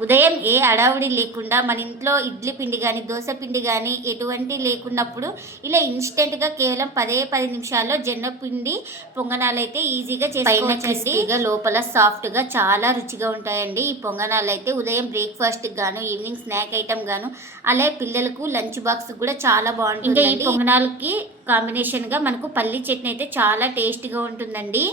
ఉదయం ఏ అడావుడి లేకుండా మన ఇంట్లో ఇడ్లీ పిండి కానీ దోశ పిండి కానీ ఎటువంటి లేకున్నప్పుడు ఇలా ఇన్స్టెంట్గా కేవలం పదే పది నిమిషాల్లో జొన్న పిండి పొంగనాలు అయితే ఈజీగా చేసుకోవచ్చండి. ఇక లోపల సాఫ్ట్గా చాలా రుచిగా ఉంటాయండి ఈ పొంగనాలు అయితే ఉదయం బ్రేక్ఫాస్ట్ గాను ఈవినింగ్ స్నాక్ ఐటమ్ గాను అలాగే పిల్లలకు లంచ్ బాక్స్ కూడా చాలా బాగుంటుంది ఇంకా ఈ పొంగనాలకి కాంబినేషన్గా మనకు పల్లి చట్నీ అయితే చాలా టేస్ట్గా ఉంటుందండి.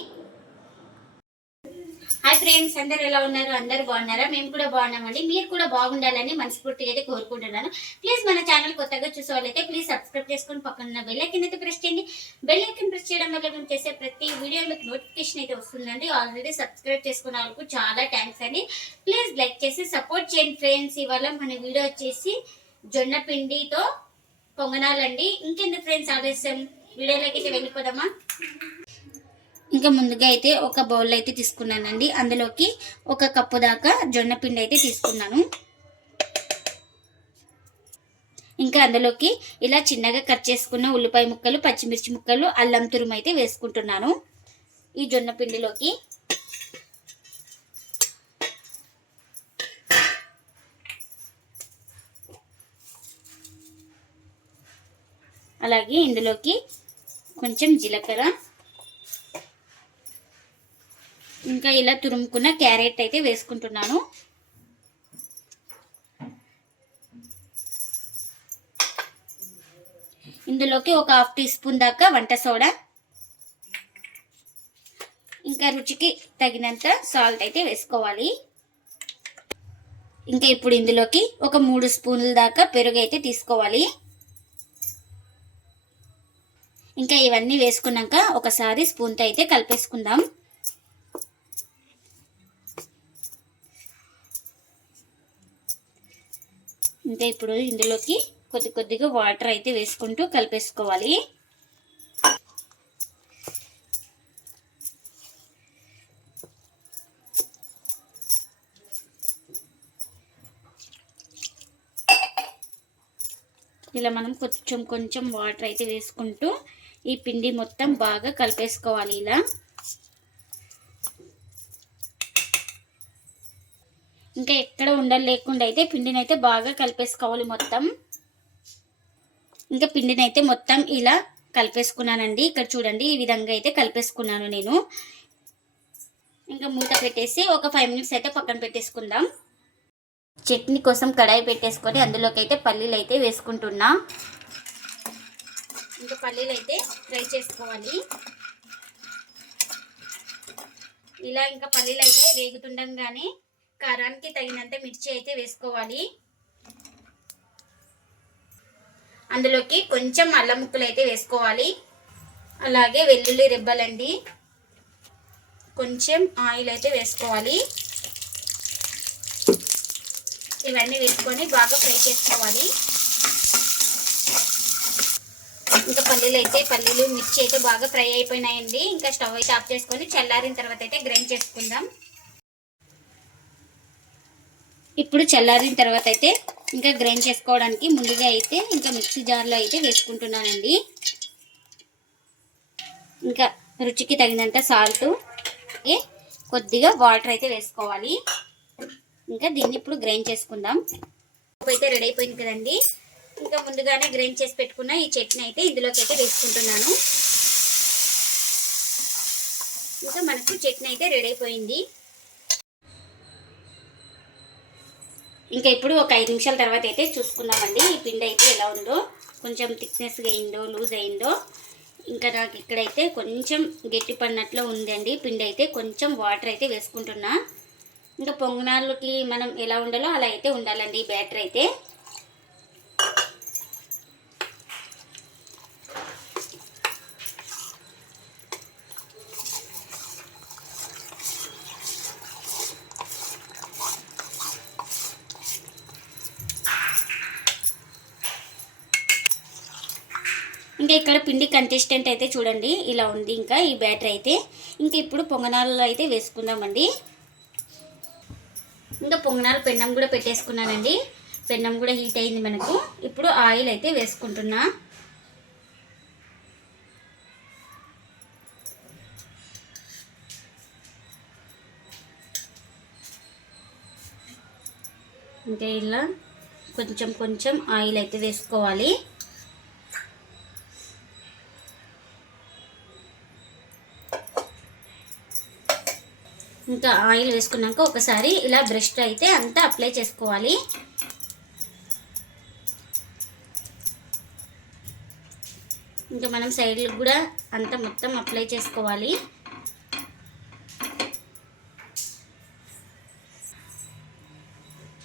హాయ్ ఫ్రెండ్స్ అందరు ఎలా ఉన్నారు? అందరు బాగున్నారా? మేము కూడా బాగున్నామండి. మీరు కూడా బాగుండాలని మనస్ఫూర్తిగా అయితే కోరుకుంటున్నాను. ప్లీజ్ మన ఛానల్ కొత్తగా చూసే వాళ్ళైతే ప్లీజ్ సబ్స్క్రైబ్ చేసుకొని పక్కన ఉన్న బెల్ ఐకన్ అయితే ప్రెస్ చేయండి. బెల్ ఐకన్ ప్రెస్ చేయడం వల్ల మేము చేసే ప్రతి వీడియో మీకు నోటిఫికేషన్ అయితే వస్తుందండి. ఆల్రెడీ సబ్స్క్రైబ్ చేసుకున్న వాళ్ళకు చాలా థ్యాంక్స్ అండి. ప్లీజ్ లైక్ చేసి సపోర్ట్ చేయండి ఫ్రెండ్స్ ఇవాళ మన వీడియో వచ్చేసి జొన్న పిండితో పొంగనాలండి. ఇంకెందుకు ఫ్రెండ్స్ ఆలస్యం? వీడియోలోకి అయితే వెళ్ళిపోదామా? ఇంకా ముందుగా అయితే ఒక బౌల్ అయితే తీసుకున్నానండి. అందులోకి ఒక కప్పు దాకా జొన్న పిండి అయితే తీసుకున్నాను. ఇంకా అందులోకి ఇలా చిన్నగా కట్ చేసుకున్న ఉల్లిపాయ ముక్కలు పచ్చిమిర్చి ముక్కలు అల్లం తురుము అయితే వేసుకుంటున్నాను. ఈ జొన్న పిండిలోకి అలాగే ఇందులోకి కొంచెం జీలకర్ర ఇంకా ఇలా తురుముకున్న క్యారెట్ అయితే వేసుకుంటున్నాను. ఇందులోకి ఒక హాఫ్ టీ స్పూన్ దాకా వంట సోడా. ఇంకా రుచికి తగినంత సాల్ట్ అయితే వేసుకోవాలి. ఇంకా ఇప్పుడు ఇందులోకి ఒక మూడు స్పూన్ల దాకా పెరుగు అయితే తీసుకోవాలి. ఇంకా ఇవన్నీ వేసుకున్నాక ఒకసారి స్పూన్తో అయితే కలిపేసుకుందాం. ఇంకా ఇప్పుడు ఇందులోకి కొద్ది కొద్దిగా వాటర్ అయితే వేసుకుంటూ కలిపేసుకోవాలి. ఇలా మనం కొంచెం కొంచెం వాటర్ అయితే వేసుకుంటూ ఈ పిండి మొత్తం బాగా కలిపేసుకోవాలి ఇలా. ఇంకా ఎక్కడ ఉండలు లేకుండా అయితే పిండిని అయితే బాగా కలిపేసుకోవాలి మొత్తం. ఇంకా పిండిని అయితే మొత్తం ఇలా కలిపేసుకున్నానండి. ఇక్కడ చూడండి ఈ విధంగా అయితే కలిపేసుకున్నాను నేను. ఇంకా మూత పెట్టేసి ఒక ఫైవ్ మినిట్స్ అయితే పక్కన పెట్టేసుకుందాం. చట్నీ కోసం కడాయి పెట్టేసుకొని అందులోకి అయితే పల్లీలు అయితే వేసుకుంటున్నా. ఇంకా పల్లీలు అయితే ఫ్రై చేసుకోవాలి. ఇలా ఇంకా పల్లీలు అయితే వేగుతుండగానే కారానికి తగినంత మిర్చి అయితే వేసుకోవాలి. అందులోకి కొంచెం అల్లం ముక్కలు అయితే వేసుకోవాలి. అలాగే వెల్లుల్లి రెబ్బలండి. కొంచెం ఆయిల్ అయితే వేసుకోవాలి. ఇవన్నీ వేసుకొని బాగా ఫ్రై చేసుకోవాలి. ఇంకా పల్లీలు అయితే పల్లీలు మిర్చి అయితే బాగా ఫ్రై అయిపోయినాయండి. ఇంకా స్టవ్ అయితే ఆఫ్ చేసుకొని చల్లారిన తర్వాత అయితే గ్రైండ్ చేసుకుందాం. ఇప్పుడు చల్లారిన తర్వాత అయితే ఇంకా గ్రైండ్ చేసుకోవడానికి ముందుగా అయితే ఇంకా మిక్సీ జార్లో అయితే వేసుకుంటున్నానండి. ఇంకా రుచికి తగినంత సాల్ట్ కొద్దిగా వాటర్ అయితే వేసుకోవాలి. ఇంకా దీన్ని ఇప్పుడు గ్రైండ్ చేసుకుందాం. అయితే రెడీ అయిపోయింది కదండి. ఇంకా ముందుగానే గ్రైండ్ చేసి పెట్టుకున్న ఈ చట్నీ అయితే ఇందులోకి అయితే వేసుకుంటున్నాను. ఇంకా మనకు చట్నీ అయితే రెడీ అయిపోయింది. ఇంకా ఇప్పుడు ఒక ఐదు నిమిషాల తర్వాత అయితే చూసుకుందామండి. ఈ పిండి అయితే ఎలా ఉందో కొంచెం థిక్నెస్గా అయిందో లూజ్ అయిందో. ఇంకా నాకు ఇక్కడైతే కొంచెం గట్టి పడినట్లు ఉందండి. పిండి అయితే కొంచెం వాటర్ అయితే వేసుకుంటున్నా. ఇంకా పొంగనాళ్ళకి మనం ఎలా ఉండాలో అలా అయితే ఉండాలండి ఈ బ్యాటర్ అయితే. ఇక్కడ పిండి కంటెస్టెంట్ అయితే చూడండి ఇలా ఉంది ఇంకా ఈ బ్యాటర్ అయితే. ఇంకా ఇప్పుడు పొంగనాలు అయితే వేసుకుందామండి. ఇంకా పొంగనాలు పెన్నం కూడా పెట్టేసుకున్నానండి. పెన్నం కూడా హీట్ అయింది మనకు. ఇప్పుడు ఆయిల్ అయితే వేసుకుంటున్నా. ఇంకా ఇలా కొంచెం కొంచెం ఆయిల్ అయితే వేసుకోవాలి. ఇంకా ఆయిల్ వేసుకున్నాక ఒకసారి ఇలా బ్రష్ అయితే అంతా అప్లై చేసుకోవాలి. ఇంకా మనం సైడ్లకు కూడా అంతా మొత్తం అప్లై చేసుకోవాలి.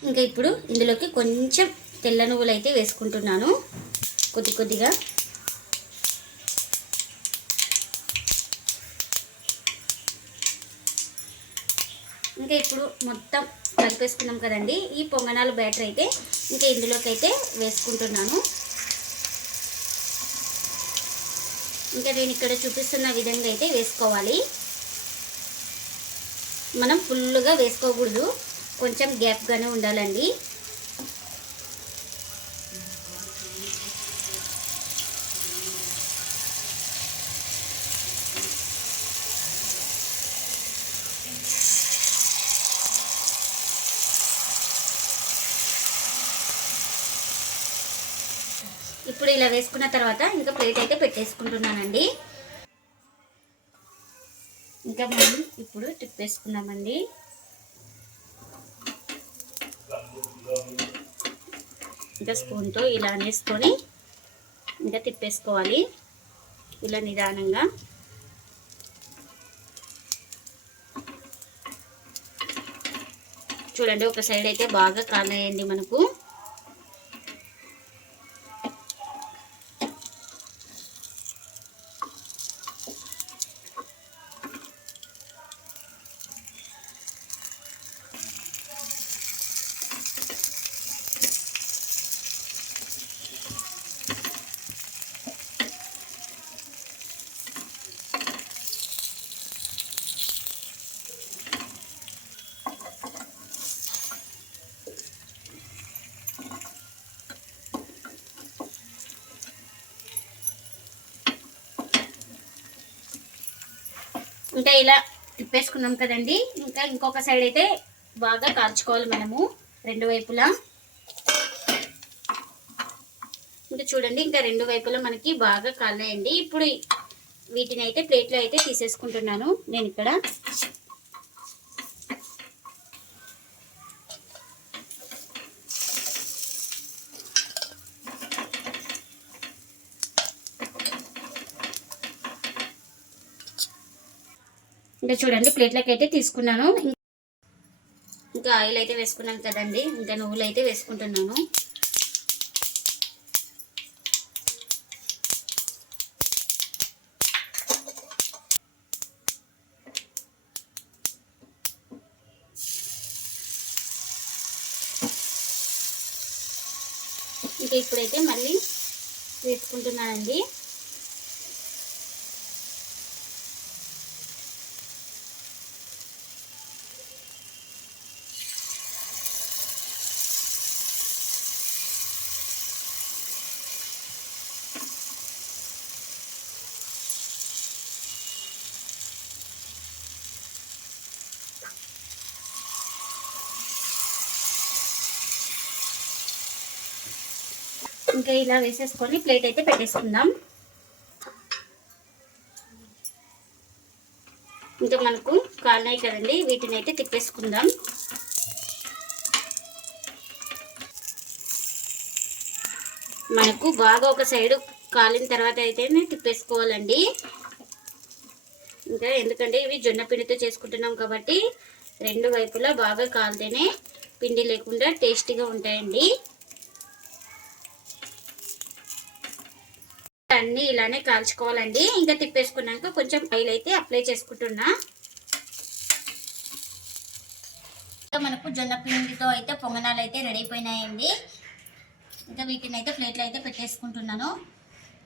ఇంకా ఇప్పుడు ఇందులోకి కొంచెం తెల్ల నువ్వులు అయితే వేసుకుంటున్నాను. కొద్ది కొద్దిగా ఇంకా ఇప్పుడు మొత్తం కలిపేసుకున్నాం కదండి. ఈ పొంగనాలు బ్యాటర్ అయితే ఇంకా ఇందులోకి అయితే వేసుకుంటున్నాను. ఇంకా నేను ఇక్కడ చూపిస్తున్న విధంగా అయితే వేసుకోవాలి. మనం ఫుల్గా వేసుకోకూడదు. కొంచెం గ్యాప్గానే ఉండాలండి. ఇప్పుడు ఇలా వేసుకున్న తర్వాత ఇంకా ప్లేట్ అయితే పెట్టేసుకుంటున్నానండి. ఇంకా మనం ఇప్పుడు తిప్పేసుకుందామండి ఇంకా స్పూన్తో ఇలా అనేసుకొని ఇంకా తిప్పేసుకోవాలి ఇలా నిదానంగా. చూడండి ఒక సైడ్ అయితే బాగా కాలేయండి మనకు. ఇంకా ఇలా తిప్పేసుకున్నాం కదండి. ఇంకా ఇంకొక సైడ్ అయితే బాగా కాల్చుకోవాలి మనము రెండు వైపులా. ఇంకా చూడండి ఇంకా రెండు వైపులా మనకి బాగా కాలేయండి ఇప్పుడు వీటిని అయితే ప్లేట్లో అయితే తీసేసుకుంటున్నాను నేను ఇక్కడ. ఇంకా చూడండి ప్లేట్లకి అయితే తీసుకున్నాను. ఇంకా ఆయిల్ అయితే వేసుకున్నాను కదండి ఇంకా నువ్వులు అయితే వేసుకుంటున్నాను. ఇంకా ఇప్పుడైతే మళ్ళీ వేసుకుంటున్నానండి. ఇంకా ఇలా వేసేసుకొని ప్లేట్ అయితే పెట్టేసుకుందాం. ఇంకా మనకు కాలినాయి కదండి వీటిని అయితే తిప్పేసుకుందాం. మనకు బాగా ఒక సైడు కాలిన తర్వాత అయితేనే తిప్పేసుకోవాలండి. ఇంకా ఎందుకంటే ఇవి జొన్న పిండితో చేసుకుంటున్నాం కాబట్టి రెండు వైపులా బాగా కాలితేనే పిండి లేకుండా టేస్టీగా ఉంటాయండి. అన్నీ ఇలానే కాల్చుకోవాలండి. ఇంకా తిప్పేసుకున్నాక కొంచెం ఆయిల్ అయితే అప్లై చేసుకుంటున్నా. ఇంకా మనకు జొన్న పిండితో అయితే పొంగనాలు అయితే రెడీ అయిపోయినాయండి. ఇంకా వీటిని అయితే ప్లేట్లు అయితే పెట్టేసుకుంటున్నాను.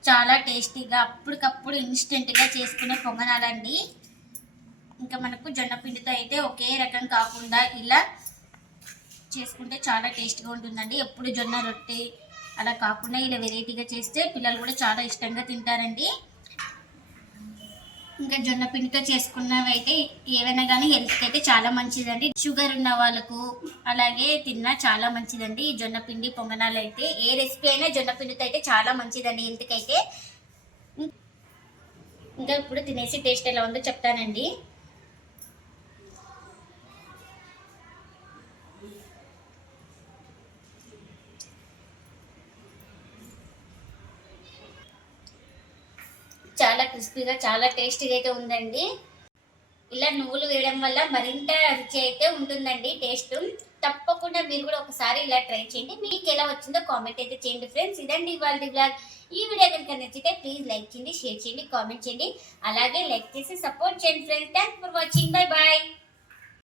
చాలా టేస్టీగా అప్పటికప్పుడు ఇన్స్టెంట్గా చేసుకునే పొంగనాలండి. ఇంకా మనకు జొన్న పిండితో అయితే ఒకే రకం కాకుండా ఇలా చేసుకుంటే చాలా టేస్ట్గా ఉంటుందండి. ఎప్పుడు జొన్న రొట్టె అలా కాకుండా ఇలా వెరైటీగా చేస్తే పిల్లలు కూడా చాలా ఇష్టంగా తింటారండి. ఇంకా జొన్న పిండితో చేసుకున్నవి అయితే ఏవైనా కానీ హెల్త్కి అయితే చాలా మంచిదండి. షుగర్ ఉన్న వాళ్ళకు అలాగే తిన్నా చాలా మంచిదండి. ఈ జొన్న పిండి పొంగనాలు అయితే ఏ రెసిపీ అయినా జొన్న పిండితో అయితే చాలా మంచిదండి హెల్త్కి అయితే ఇంకా ఇప్పుడు తినేసి టేస్ట్ ఎలా ఉందో చెప్తానండి. చాలా క్రిస్పీగా చాలా టేస్టీగా అయితే ఉందండి. ఇలా నువ్వులు వేయడం వల్ల మరింత రుచి అయితే ఉంటుందండి టేస్ట్. తప్పకుండా మీరు కూడా ఒకసారి ఇలా ట్రై చేయండి. మీకు ఎలా వచ్చిందో కామెంట్ అయితే చేయండి ఫ్రెండ్స్. ఇదండి ఇవాళ బ్లాగ్. ఈ వీడియో కనుక నచ్చితే ప్లీజ్ లైక్ చేయండి షేర్ చేయండి కామెంట్ చేయండి. అలాగే లైక్ చేసి సపోర్ట్ చేయండి friends. Thanks for watching bye bye